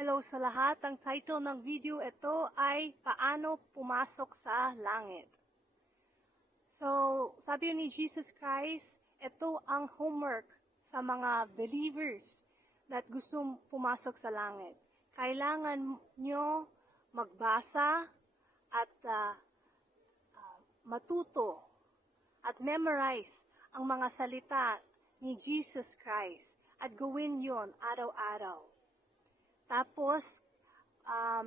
Hello sa lahat. Ang title ng video ito ay Paano Pumasok sa Langit. So, sabi ni Jesus Christ, ito ang homework sa mga believers na gustong pumasok sa langit. Kailangan nyo magbasa at matuto at memorize ang mga salita ni Jesus Christ at gawin yon araw-araw. Tapos,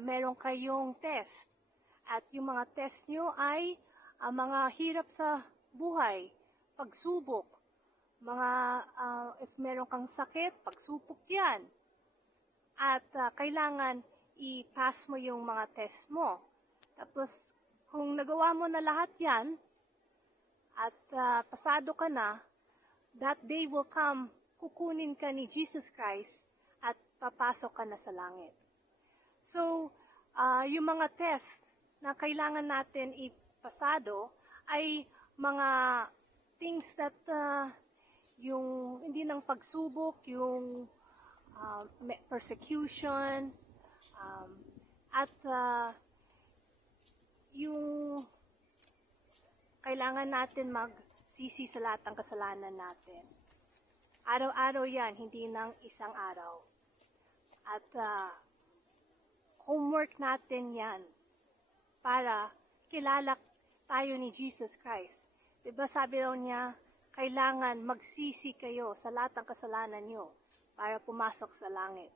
meron kayong test. At yung mga test nyo ay mga hirap sa buhay, pagsubok. If meron kang sakit, pagsubok yan. At kailangan i-pass mo yung mga test mo. Tapos, kung nagawa mo na lahat yan, at pasado ka na, that day will come, kukunin ka ni Jesus Christ at papasok ka na sa langit. So, yung mga test na kailangan natin ipasado ay mga things that yung hindi ng pagsubok, yung persecution, at yung kailangan natin magsisi sa lahat ng kasalanan natin. Araw-araw yan, hindi ng isang araw. At homework natin yan para kilala tayo ni Jesus Christ. Diba sabi raw niya, kailangan magsisi kayo sa lahat ng kasalanan nyo para pumasok sa langit.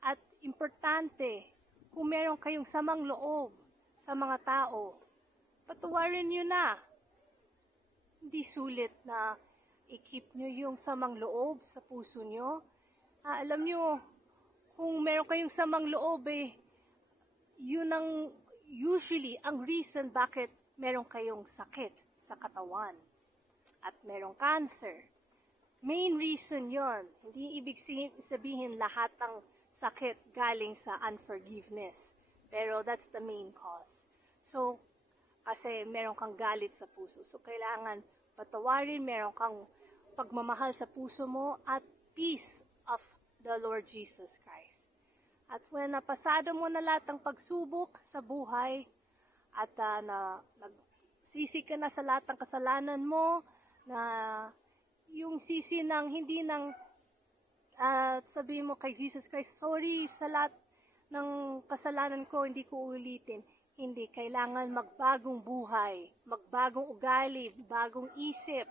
At importante, kung meron kayong samang loob sa mga tao, patawarin nyo na. Hindi sulit na i-keep nyo yung samang loob sa puso nyo. Alam nyo, kung meron kayong samang loob, yun ang usually ang reason bakit meron kayong sakit sa katawan at merong cancer. Main reason yon. Hindi ibig sabihin lahat ng sakit galing sa unforgiveness. Pero that's the main cause. So, kasi meron kang galit sa puso. So, kailangan patawarin, meron kang pagmamahal sa puso mo at peace of the Lord Jesus Christ. At when napasado mo na lahat ng pagsubok sa buhay at nagsisi ka na sa lahat ng kasalanan mo, na yung sisi ng hindi ng sabihin mo kay Jesus Christ, sorry sa lahat ng kasalanan ko, hindi ko ulitin. Hindi, kailangan magbagong buhay, magbagong ugali, bagong isip.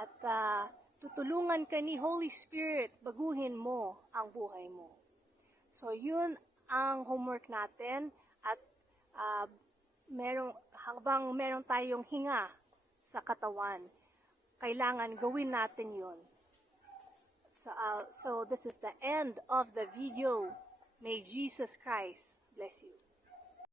At tutulungan ka ni Holy Spirit, baguhin mo ang buhay mo. So, yun ang homework natin. At habang meron tayong hinga sa katawan, kailangan gawin natin yun. So, this is the end of the video. May Jesus Christ bless you.